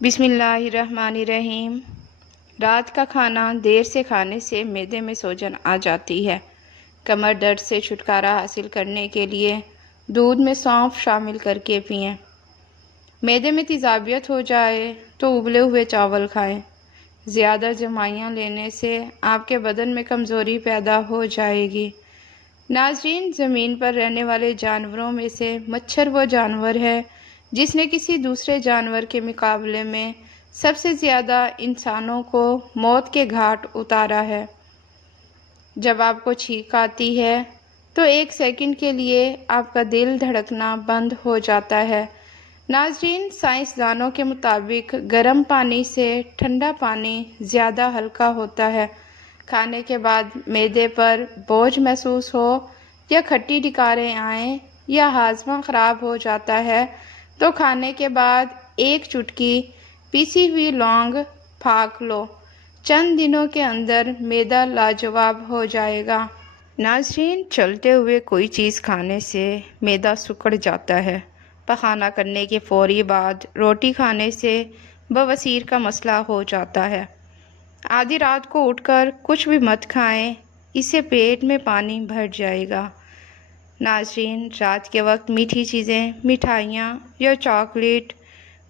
بسم اللہ الرحمن الرحیم۔ رات کا کھانا دیر سے کھانے سے معدے میں سوجن آ جاتی ہے۔ کمر درد سے چھٹکارا حاصل کرنے کے لیے دودھ میں سونف شامل کر کے پئیں۔ معدے میں تیزابیت ہو جائے تو ابلے ہوئے چاول کھائیں۔ زیادہ جمائیاں لینے سے آپ کے بدن میں کمزوری پیدا ہو جائے گی۔ ناظرین، زمین پر رہنے والے جانوروں میں سے مچھر وہ جانور ہے جس نے کسی دوسرے جانور کے مقابلے میں سب سے زیادہ انسانوں کو موت کے گھاٹ اتارا ہے۔ جب آپ کو چھینک آتی ہے تو 1 سیکنڈ کے لیے آپ کا دل دھڑکنا بند ہو جاتا ہے۔ ناظرین، سائنسدانوں کے مطابق گرم پانی سے ٹھنڈا پانی زیادہ ہلکا ہوتا ہے۔ کھانے کے بعد معدے پر بوجھ محسوس ہو یا کھٹی ڈکاریں آئیں یا ہاضمہ خراب ہو جاتا ہے تو کھانے کے بعد 1 چٹکی پیسی ہوئی لونگ پھاک لو۔ چند دنوں کے اندر معدہ لاجواب ہو جائے گا۔ ناظرین، چلتے ہوئے کوئی چیز کھانے سے معدہ سکڑ جاتا ہے۔ پخانہ کرنے کے فوری بعد روٹی کھانے سے بواسیر کا مسئلہ ہو جاتا ہے۔ آدھی رات کو اٹھ کر کچھ بھی مت کھائیں، اس سے پیٹ میں پانی بھر جائے گا۔ ناظرین، رات کے وقت میٹھی چیزیں، مٹھائیاں یا چاکلیٹ،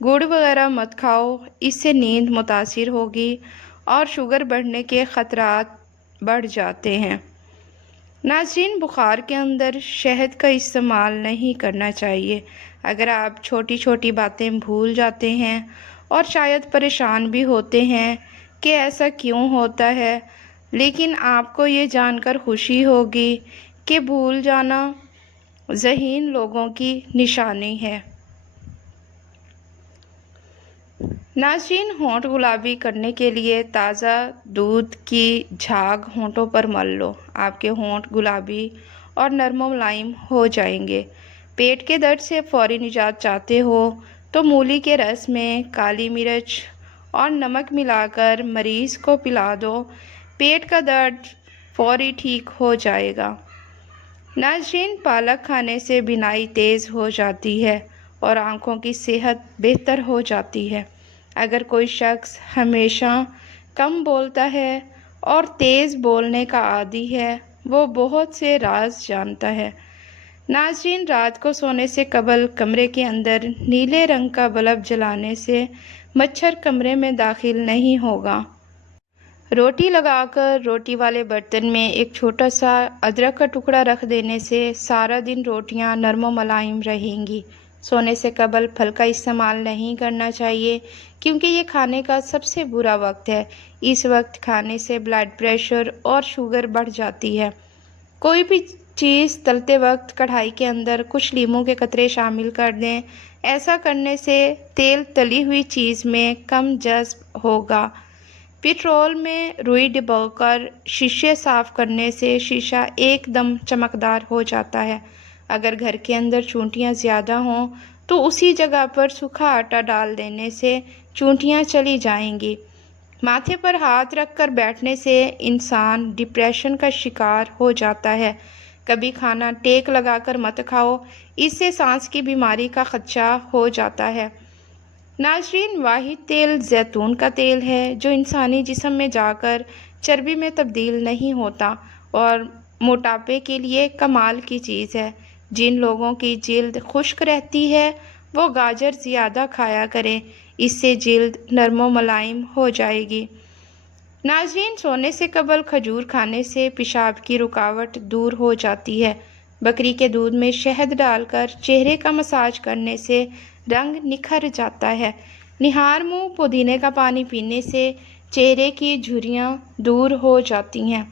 گڑ وغیرہ مت کھاؤ، اس سے نیند متاثر ہوگی اور شوگر بڑھنے کے خطرات بڑھ جاتے ہیں۔ ناظرین، بخار کے اندر شہد کا استعمال نہیں کرنا چاہیے۔ اگر آپ چھوٹی چھوٹی باتیں بھول جاتے ہیں اور شاید پریشان بھی ہوتے ہیں کہ ایسا کیوں ہوتا ہے، لیکن آپ کو یہ جان کر خوشی ہوگی کہ بھول جانا ذہین لوگوں کی نشانی ہے۔ ناظرین، ہونٹ گلابی کرنے کے لیے تازہ دودھ کی جھاگ ہونٹوں پر مل لو۔ آپ کے ہونٹ گلابی اور نرم و ملائم ہو جائیں گے۔ پیٹ کے درد سے فوری نجات چاہتے ہو تو مولی کے رس میں کالی مرچ اور نمک ملا کر مریض کو پلا دو۔ پیٹ کا درد فوری ٹھیک ہو جائے گا۔ ناظرین، پالک کھانے سے بینائی تیز ہو جاتی ہے اور آنکھوں کی صحت بہتر ہو جاتی ہے۔ اگر کوئی شخص ہمیشہ کم بولتا ہے اور تیز بولنے کا عادی ہے، وہ بہت سے راز جانتا ہے۔ ناظرین، رات کو سونے سے قبل کمرے کے اندر نیلے رنگ کا بلب جلانے سے مچھر کمرے میں داخل نہیں ہوگا۔ روٹی لگا کر روٹی والے برتن میں ایک چھوٹا سا ادرک کا ٹکڑا رکھ دینے سے سارا دن روٹیاں نرم و ملائم رہیں گی۔ سونے سے قبل پھل کا استعمال نہیں کرنا چاہیے کیونکہ یہ کھانے کا سب سے برا وقت ہے۔ اس وقت کھانے سے بلڈ پریشر اور شوگر بڑھ جاتی ہے۔ کوئی بھی چیز تلتے وقت کڑھائی کے اندر کچھ لیموں کے قطرے شامل کر دیں۔ ایسا کرنے سے تیل تلی ہوئی چیز میں کم جذب ہوگا۔ پٹرول میں روئی ڈبو کر شیشے صاف کرنے سے شیشہ ایک دم چمکدار ہو جاتا ہے۔ اگر گھر کے اندر چونٹیاں زیادہ ہوں تو اسی جگہ پر سوکھا آٹا ڈال دینے سے چونٹیاں چلی جائیں گی۔ ماتھے پر ہاتھ رکھ کر بیٹھنے سے انسان ڈپریشن کا شکار ہو جاتا ہے۔ کبھی کھانا ٹیک لگا کر مت کھاؤ، اس سے سانس کی بیماری کا خدشہ ہو جاتا ہے۔ ناظرین، واحد تیل زیتون کا تیل ہے جو انسانی جسم میں جا کر چربی میں تبدیل نہیں ہوتا اور موٹاپے کے لیے کمال کی چیز ہے۔ جن لوگوں کی جلد خشک رہتی ہے وہ گاجر زیادہ کھایا کریں، اس سے جلد نرم و ملائم ہو جائے گی۔ ناظرین، سونے سے قبل کھجور کھانے سے پیشاب کی رکاوٹ دور ہو جاتی ہے۔ بکری کے دودھ میں شہد ڈال کر چہرے کا مساج کرنے سے رنگ نکھر جاتا ہے۔ نہار منہ پودینے کا پانی پینے سے چہرے کی جھریاں دور ہو جاتی ہیں۔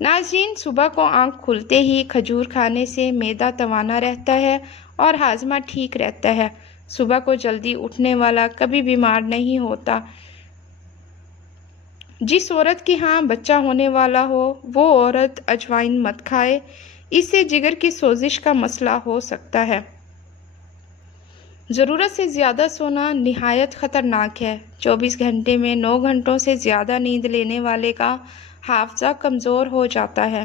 ناظرین، صبح کو آنکھ کھلتے ہی کھجور کھانے سے معدہ توانا رہتا ہے اور ہاضمہ ٹھیک رہتا ہے۔ صبح کو جلدی اٹھنے والا کبھی بیمار نہیں ہوتا۔ جس عورت کے ہاں بچہ ہونے والا ہو وہ عورت اجوائن مت کھائے، اس سے جگر کی سوزش کا مسئلہ ہو سکتا ہے۔ ضرورت سے زیادہ سونا نہایت خطرناک ہے۔ 24 گھنٹے میں 9 گھنٹوں سے زیادہ نیند لینے والے کا حافظہ کمزور ہو جاتا ہے۔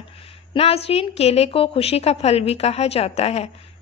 ناظرین، کیلے کو خوشی کا پھل بھی کہا جاتا ہے۔